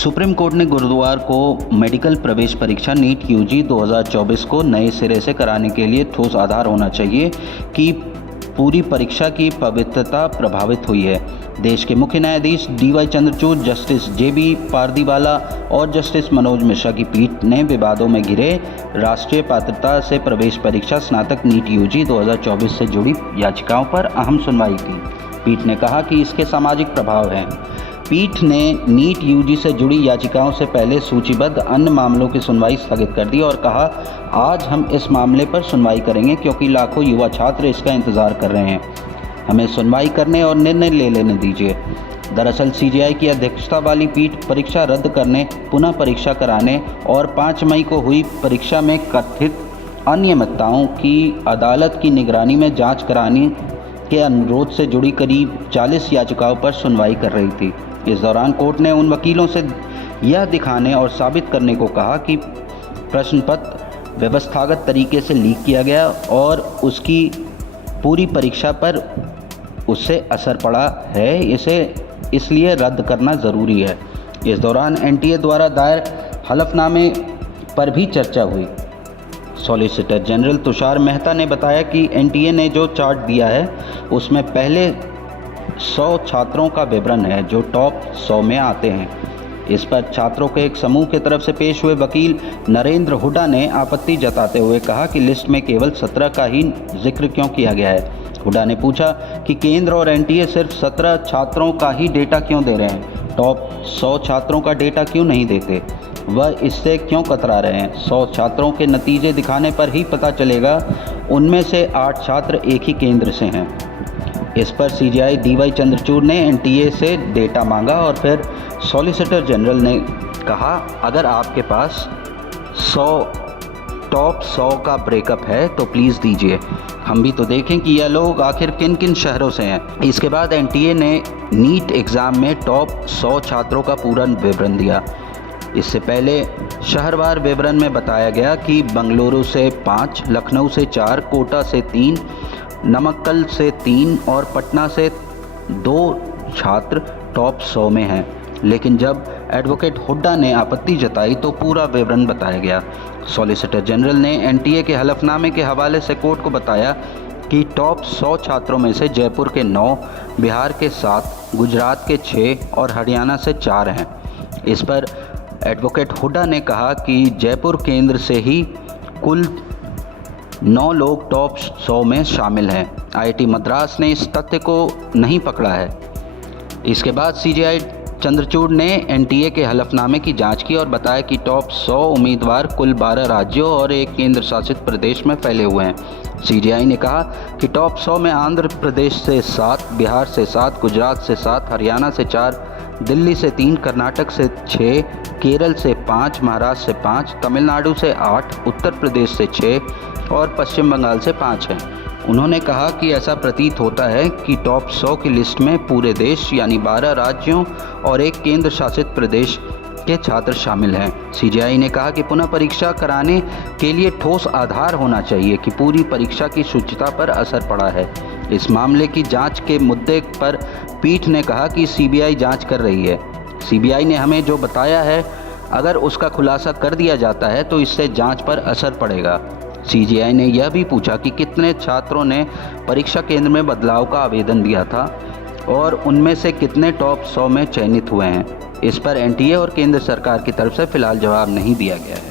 Supreme court ने गुरुवार को मेडिकल प्रवेश परीक्षा नीट यूजी 2024 को नए सिरे से कराने के लिए ठोस आधार होना चाहिए कि पूरी परीक्षा की पवित्रता प्रभावित हुई है। देश के मुख्य न्यायाधीश DY Chandrachud, justice JB Pardiwala और जस्टिस मनोज मिश्रा की पीठ ने विवादों में घिरे राष्ट्रीय पात्रता से प्रवेश परीक्षा स्नातक नीट यूजी 2024 से जुड़ी याचिकाओं पर अहम सुनवाई की। पीठ ने कहा कि इसके सामाजिक प्रभाव हैं। पीठ ने नीट यूजी से जुड़ी याचिकाओं से पहले सूचीबद्ध अन्य मामलों की सुनवाई स्थगित कर दी और कहा, आज हम इस मामले पर सुनवाई करेंगे क्योंकि लाखों युवा छात्र इसका इंतज़ार कर रहे हैं। हमें सुनवाई करने और निर्णय लेने दीजिए। दरअसल CJI की अध्यक्षता वाली पीठ परीक्षा रद्द करने, पुनः परीक्षा कराने और 5 मई को हुई परीक्षा में कथित अनियमितताओं की अदालत की निगरानी में जाँच कराने के अनुरोध से जुड़ी करीब 40 याचिकाओं पर सुनवाई कर रही थी। इस दौरान कोर्ट ने उन वकीलों से यह दिखाने और साबित करने को कहा कि प्रश्न पत्र व्यवस्थागत तरीके से लीक किया गया और उसकी पूरी परीक्षा पर उससे असर पड़ा है, इसे इसलिए रद्द करना ज़रूरी है। इस दौरान NTA द्वारा दायर हलफनामे पर भी चर्चा हुई। सॉलिसिटर जनरल तुषार मेहता ने बताया कि NTA ने जो चार्ट दिया है उसमें पहले 100 छात्रों का विवरण है जो टॉप 100 में आते हैं। इस पर छात्रों के एक समूह की तरफ से पेश हुए वकील नरेंद्र हुड्डा ने आपत्ति जताते हुए कहा कि लिस्ट में केवल 17 का ही जिक्र क्यों किया गया है। हुड्डा ने पूछा कि केंद्र और NTA सिर्फ 17 छात्रों का ही डेटा क्यों दे रहे हैं, टॉप 100 छात्रों का डेटा क्यों नहीं देते, वह इससे क्यों कतरा रहे हैं। 100 छात्रों के नतीजे दिखाने पर ही पता चलेगा, उनमें से 8 छात्र एक ही केंद्र से हैं। इस पर CJI DY चंद्रचूड़ ने NTA से डेटा मांगा और फिर सॉलिसिटर जनरल ने कहा, अगर आपके पास टॉप 100 का ब्रेकअप है तो प्लीज़ दीजिए, हम भी तो देखें कि यह लोग आखिर किन किन शहरों से हैं। इसके बाद NTA ने नीट एग्ज़ाम में टॉप 100 छात्रों का पूरा विवरण दिया। इससे पहले शहरवार विवरण में बताया गया कि बंगलुरु से 5, लखनऊ से 4, कोटा से 3, नमक्कल से 3 और पटना से 2 छात्र टॉप 100 में हैं। लेकिन जब एडवोकेट हुड्डा ने आपत्ति जताई तो पूरा विवरण बताया गया। सॉलिसिटर जनरल ने NTA के हलफनामे के हवाले से कोर्ट को बताया कि टॉप 100 छात्रों में से जयपुर के 9, बिहार के 7, गुजरात के 6 और हरियाणा से 4 हैं। इस पर एडवोकेट हुड्डा ने कहा कि जयपुर केंद्र से ही कुल 9 लोग टॉप 100 में शामिल हैं। IIT मद्रास ने इस तथ्य को नहीं पकड़ा है। इसके बाद CJI चंद्रचूड़ ने NTA के हलफनामे की जांच की और बताया कि टॉप 100 उम्मीदवार कुल 12 राज्यों और एक केंद्र शासित प्रदेश में फैले हुए हैं। CJI ने कहा कि टॉप 100 में आंध्र प्रदेश से 7, बिहार से 7, गुजरात से 7, हरियाणा से 4, दिल्ली से 3, कर्नाटक से 6, केरल से 5, महाराष्ट्र से 5, तमिलनाडु से 8, उत्तर प्रदेश से 6 और पश्चिम बंगाल से 5 हैं। उन्होंने कहा कि ऐसा प्रतीत होता है कि टॉप 100 की लिस्ट में पूरे देश यानी 12 राज्यों और एक केंद्र शासित प्रदेश के छात्र शामिल हैं। CJI ने कहा कि पुनः परीक्षा कराने के लिए ठोस आधार होना चाहिए कि पूरी परीक्षा की शुचिता पर असर पड़ा है। इस मामले की जांच के मुद्दे पर पीठ ने कहा कि CBI जांच कर रही है। CBI ने हमें जो बताया है, अगर उसका खुलासा कर दिया जाता है तो इससे जांच पर असर पड़ेगा। CJI ने यह भी पूछा कि कितने छात्रों ने परीक्षा केंद्र में बदलाव का आवेदन दिया था और उनमें से कितने टॉप 100 में चयनित हुए हैं। इस पर NTA और केंद्र सरकार की तरफ से फिलहाल जवाब नहीं दिया गया है।